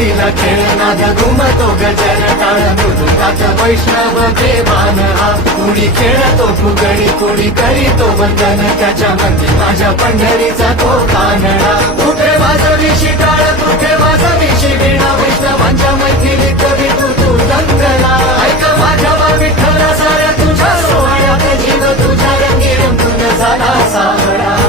पंढरीला खेळ नाद घुमतो गजर टाळ मृदुंगात वैष्णव देवान हा कुणी खेळतो फुगडी कुणी करीतो वंदन त्याच्या मध्ये माझ्या पंढरीचा तो कानडा कुठे वाजवी शिटाळ कुठे वाजवी शिवीणा वैष्णवांच्या मैथिलीत विठू तू दंगला ऐक माझ्या विठ्ठला साऱ्या तुझ्या सोहळ्यात जीव तुझ्या रंगी रंगून झाला सावळा